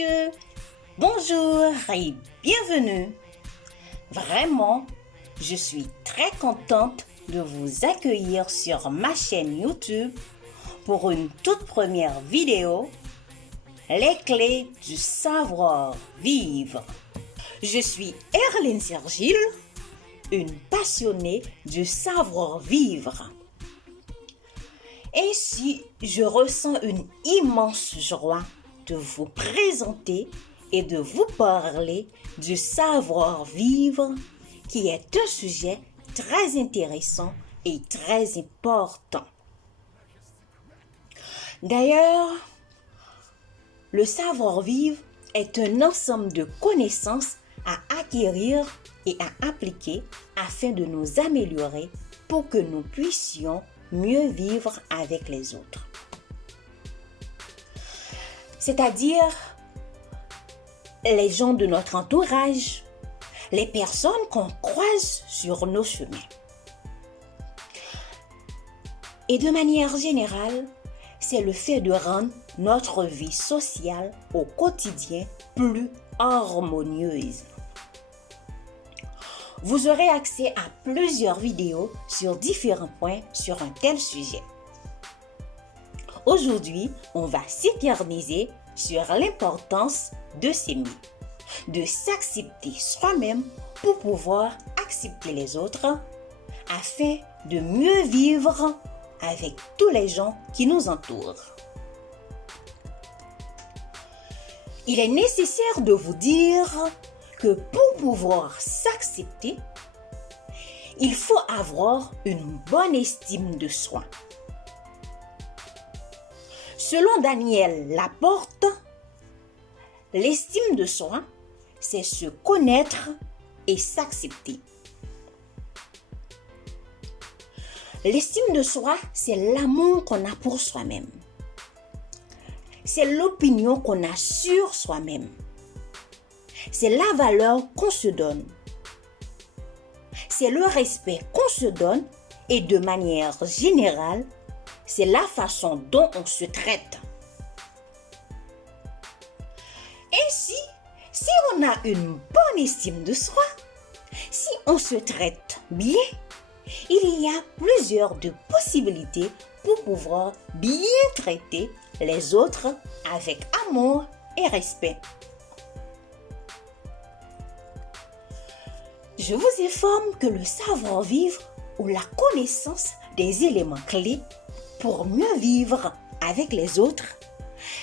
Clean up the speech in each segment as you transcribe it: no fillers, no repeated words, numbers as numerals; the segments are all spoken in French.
messieurs, bonjour et bienvenue. Vraiment, je suis très contente de vous accueillir sur ma chaîne YouTube pour une toute première vidéo, les clés du savoir-vivre. Je suis Erline Sergile, une passionnée du savoir-vivre. Ainsi, je ressens une immense joie de vous présenter et de vous parler du savoir-vivre qui est un sujet très intéressant et très important. D'ailleurs, le savoir-vivre est un ensemble de connaissances à acquérir et à appliquer afin de nous améliorer pour que nous puissions mieux vivre avec les autres. C'est-à-dire les gens de notre entourage, les personnes qu'on croise sur nos chemins. Et de manière générale, c'est le fait de rendre notre vie sociale au quotidien plus harmonieuse. Vous aurez accès à plusieurs vidéos sur différents points sur un tel sujet. Aujourd'hui, on va s'éterniser sur l'importance de s'aimer, de s'accepter soi-même pour pouvoir accepter les autres afin de mieux vivre avec tous les gens qui nous entourent. Il est nécessaire de vous dire que pour pouvoir s'accepter, il faut avoir une bonne estime de soi. Selon Daniel Laporte, l'estime de soi, c'est se connaître et s'accepter. L'estime de soi, c'est l'amour qu'on a pour soi-même. C'est l'opinion qu'on a sur soi-même. C'est la valeur qu'on se donne. C'est le respect qu'on se donne et de manière générale, c'est la façon dont on se traite. Ainsi, si on a une bonne estime de soi, si on se traite bien, il y a plusieurs de possibilités pour pouvoir bien traiter les autres avec amour et respect. Je vous informe que le savoir-vivre ou la connaissance des éléments clés pour mieux vivre avec les autres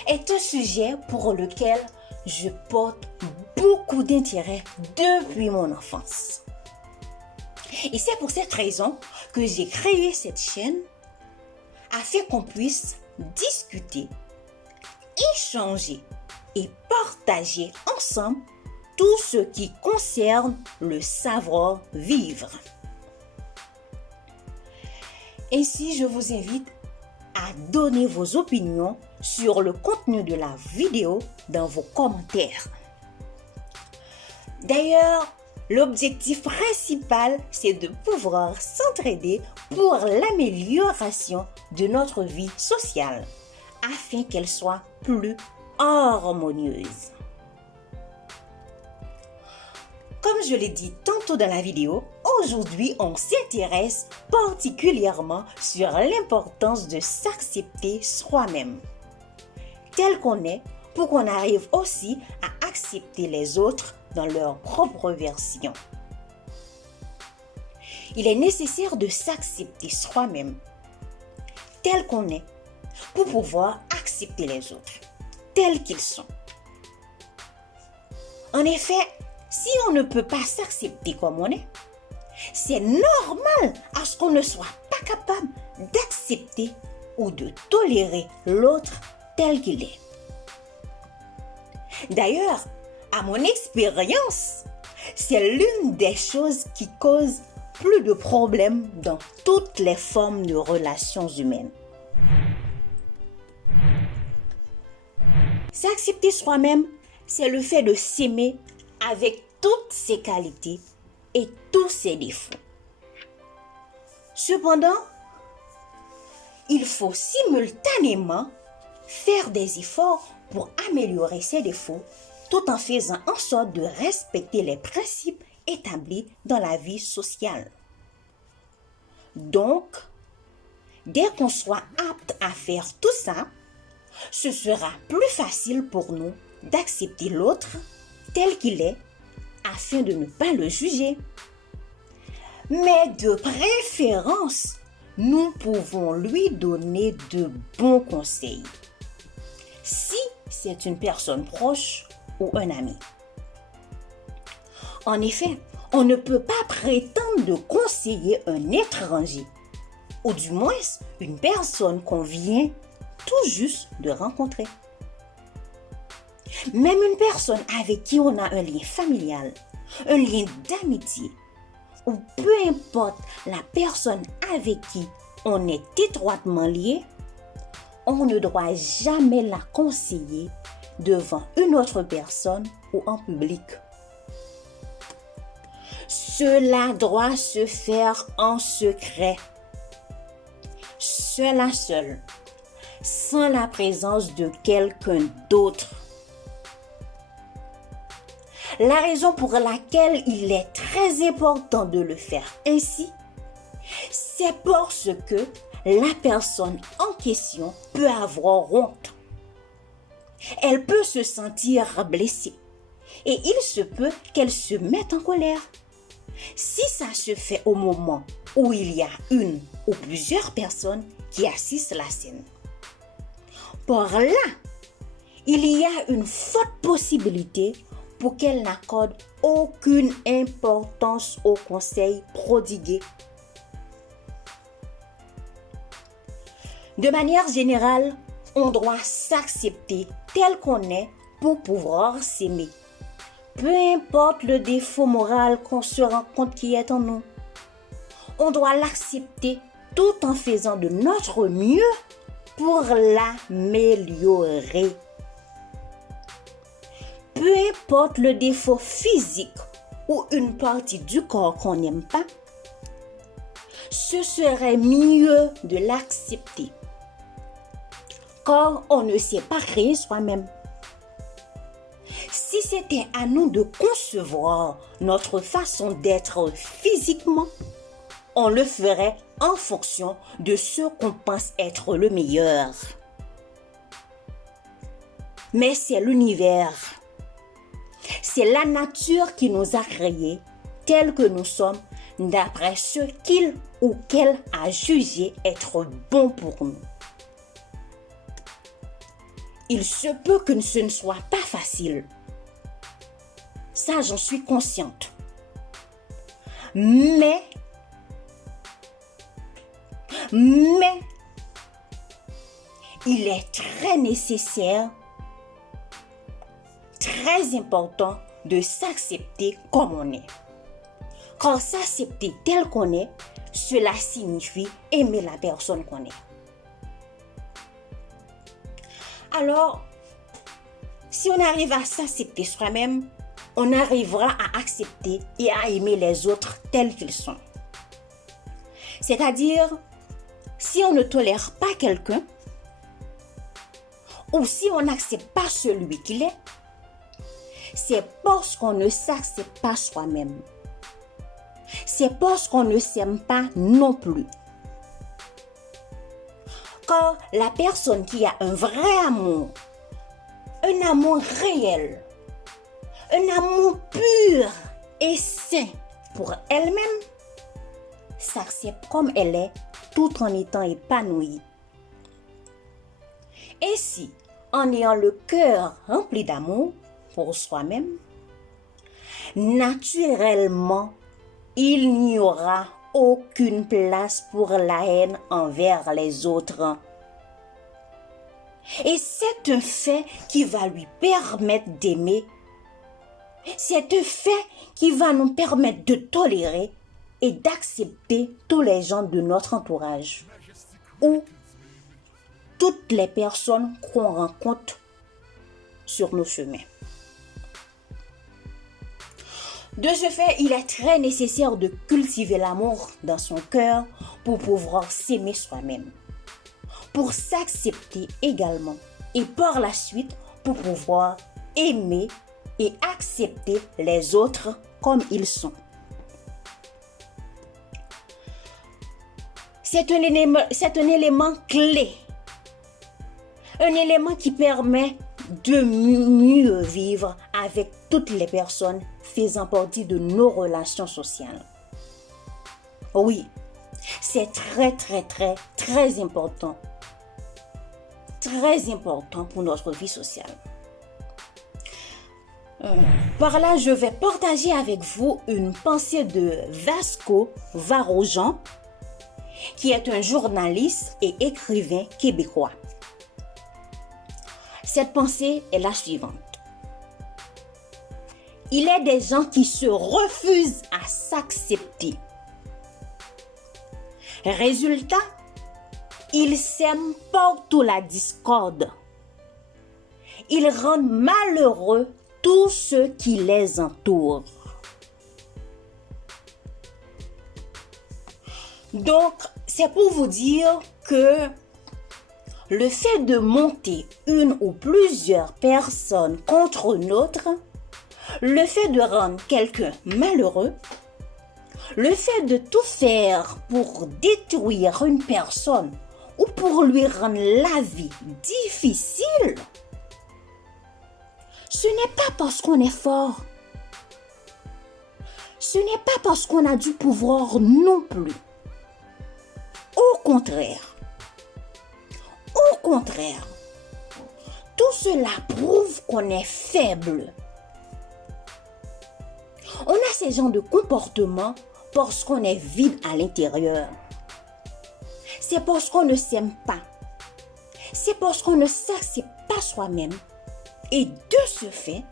est un sujet pour lequel je porte beaucoup d'intérêt depuis mon enfance. Et c'est pour cette raison que j'ai créé cette chaîne afin qu'on puisse discuter, échanger et partager ensemble tout ce qui concerne le savoir-vivre. Ainsi, je vous invite à donner vos opinions sur le contenu de la vidéo dans vos commentaires. D'ailleurs, l'objectif principal, c'est de pouvoir s'entraider pour l'amélioration de notre vie sociale afin qu'elle soit plus harmonieuse. Comme je l'ai dit tantôt dans la vidéo, aujourd'hui on s'intéresse particulièrement sur l'importance de s'accepter soi-même, tel qu'on est, pour qu'on arrive aussi à accepter les autres dans leur propre version. Il est nécessaire de s'accepter soi-même, tel qu'on est, pour pouvoir accepter les autres, tels qu'ils sont. En effet, si on ne peut pas s'accepter comme on est, c'est normal à ce qu'on ne soit pas capable d'accepter ou de tolérer l'autre tel qu'il est. D'ailleurs, à mon expérience, c'est l'une des choses qui cause plus de problèmes dans toutes les formes de relations humaines. S'accepter soi-même, c'est le fait de s'aimer avec toutes ses qualités et tous ses défauts. Cependant, il faut simultanément faire des efforts pour améliorer ses défauts tout en faisant en sorte de respecter les principes établis dans la vie sociale. Donc, dès qu'on soit apte à faire tout ça, ce sera plus facile pour nous d'accepter l'autre tel qu'il est afin de ne pas le juger. Mais de préférence, nous pouvons lui donner de bons conseils si c'est une personne proche ou un ami. En effet, on ne peut pas prétendre de conseiller un étranger, ou du moins une personne qu'on vient tout juste de rencontrer. Même une personne avec qui on a un lien familial, un lien d'amitié, ou peu importe la personne avec qui on est étroitement lié, on ne doit jamais la conseiller devant une autre personne ou en public. Cela doit se faire en secret, seul à seul, sans la présence de quelqu'un d'autre. La raison pour laquelle il est très important de le faire ainsi, c'est parce que la personne en question peut avoir honte. Elle peut se sentir blessée et il se peut qu'elle se mette en colère. Si ça se fait au moment où il y a une ou plusieurs personnes qui assistent à la scène, par là, il y a une forte possibilité pour qu'elle n'accorde aucune importance aux conseils prodigués. De manière générale, on doit s'accepter tel qu'on est pour pouvoir s'aimer. Peu importe le défaut moral qu'on se rend compte qui est en nous, on doit l'accepter tout en faisant de notre mieux pour l'améliorer. Peu importe le défaut physique ou une partie du corps qu'on n'aime pas, ce serait mieux de l'accepter, car on ne sait pas créer soi-même. Si c'était à nous de concevoir notre façon d'être physiquement, on le ferait en fonction de ce qu'on pense être le meilleur. Mais c'est l'univers, c'est la nature qui nous a créés tels que nous sommes d'après ce qu'il ou qu'elle a jugé être bon pour nous. Il se peut que ce ne soit pas facile. Ça, j'en suis consciente. Mais, il est très nécessaire, très important de s'accepter comme on est. Car s'accepter tel qu'on est, cela signifie aimer la personne qu'on est. Alors, si on arrive à s'accepter soi-même, on arrivera à accepter et à aimer les autres tels qu'ils sont. C'est-à-dire, si on ne tolère pas quelqu'un, ou si on n'accepte pas celui qu'il est, c'est parce qu'on ne s'accepte pas soi-même. C'est parce qu'on ne s'aime pas non plus. Car la personne qui a un vrai amour, un amour réel, un amour pur et sain pour elle-même, s'accepte comme elle est tout en étant épanouie. Et si, en ayant le cœur rempli d'amour pour soi-même, naturellement, il n'y aura aucune place pour la haine envers les autres. Et c'est un fait qui va lui permettre d'aimer. C'est un fait qui va nous permettre de tolérer et d'accepter tous les gens de notre entourage ou toutes les personnes qu'on rencontre sur nos chemins. De ce fait, il est très nécessaire de cultiver l'amour dans son cœur pour pouvoir s'aimer soi-même, pour s'accepter également et par la suite pour pouvoir aimer et accepter les autres comme ils sont. C'est un élément clé, un élément qui permet de mieux vivre avec toutes les personnes faisant partie de nos relations sociales. Oui, c'est très important. Très important pour notre vie sociale. Par là, je vais partager avec vous une pensée de Vasco Varojan, qui est un journaliste et écrivain québécois. Cette pensée est la suivante. Il est des gens qui se refusent à s'accepter. Résultat, ils sèment partout la discorde. Ils rendent malheureux tous ceux qui les entourent. Donc, c'est pour vous dire que le fait de monter une ou plusieurs personnes contre une autre, le fait de rendre quelqu'un malheureux, le fait de tout faire pour détruire une personne ou pour lui rendre la vie difficile, ce n'est pas parce qu'on est fort. Ce n'est pas parce qu'on a du pouvoir non plus. Au contraire, tout cela prouve qu'on est faible. On a ces genres de comportements parce qu'on est vide à l'intérieur. C'est parce qu'on ne s'aime pas. C'est parce qu'on ne s'accepte pas soi-même. Et de ce fait,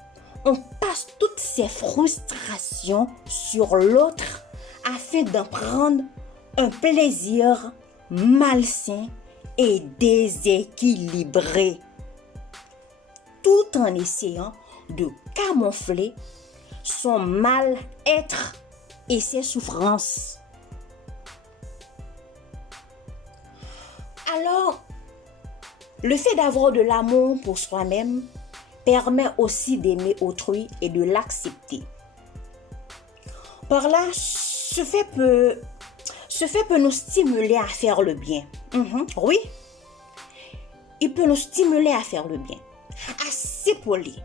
on passe toutes ces frustrations sur l'autre afin d'en prendre un plaisir malsain et déséquilibré, tout en essayant de camoufler son mal-être et ses souffrances. Alors, le fait d'avoir de l'amour pour soi-même permet aussi d'aimer autrui et de l'accepter. Par là, ce fait peut nous stimuler à faire le bien. Oui, il peut nous stimuler à faire le bien, à s'épauler,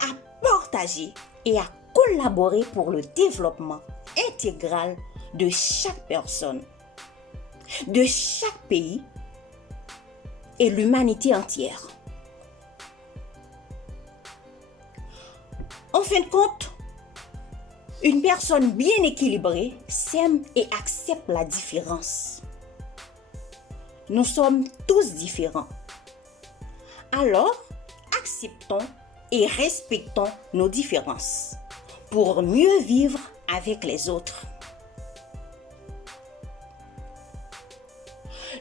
à partager et à collaborer pour le développement intégral de chaque personne, de chaque pays et l'humanité entière. En fin de compte, une personne bien équilibrée s'aime et accepte la différence. Nous sommes tous différents. Alors, acceptons et respectons nos différences pour mieux vivre avec les autres.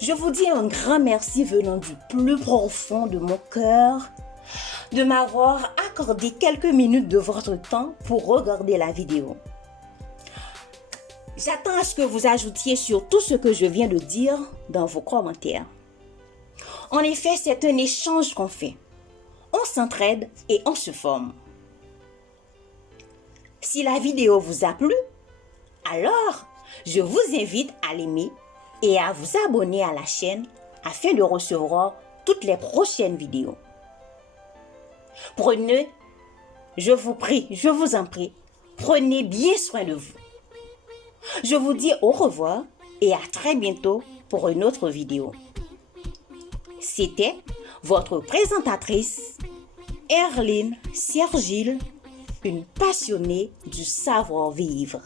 Je vous dis un grand merci venant du plus profond de mon cœur de m'avoir accordé quelques minutes de votre temps pour regarder la vidéo. J'attends à ce que vous ajoutiez sur tout ce que je viens de dire dans vos commentaires. En effet, c'est un échange qu'on fait. On s'entraide et on se forme. Si la vidéo vous a plu, alors je vous invite à l'aimer et à vous abonner à la chaîne afin de recevoir toutes les prochaines vidéos. Prenez, je vous prie, je vous en prie, prenez bien soin de vous. Je vous dis au revoir et à très bientôt pour une autre vidéo. C'était votre présentatrice, Erline Sergile, une passionnée du savoir-vivre.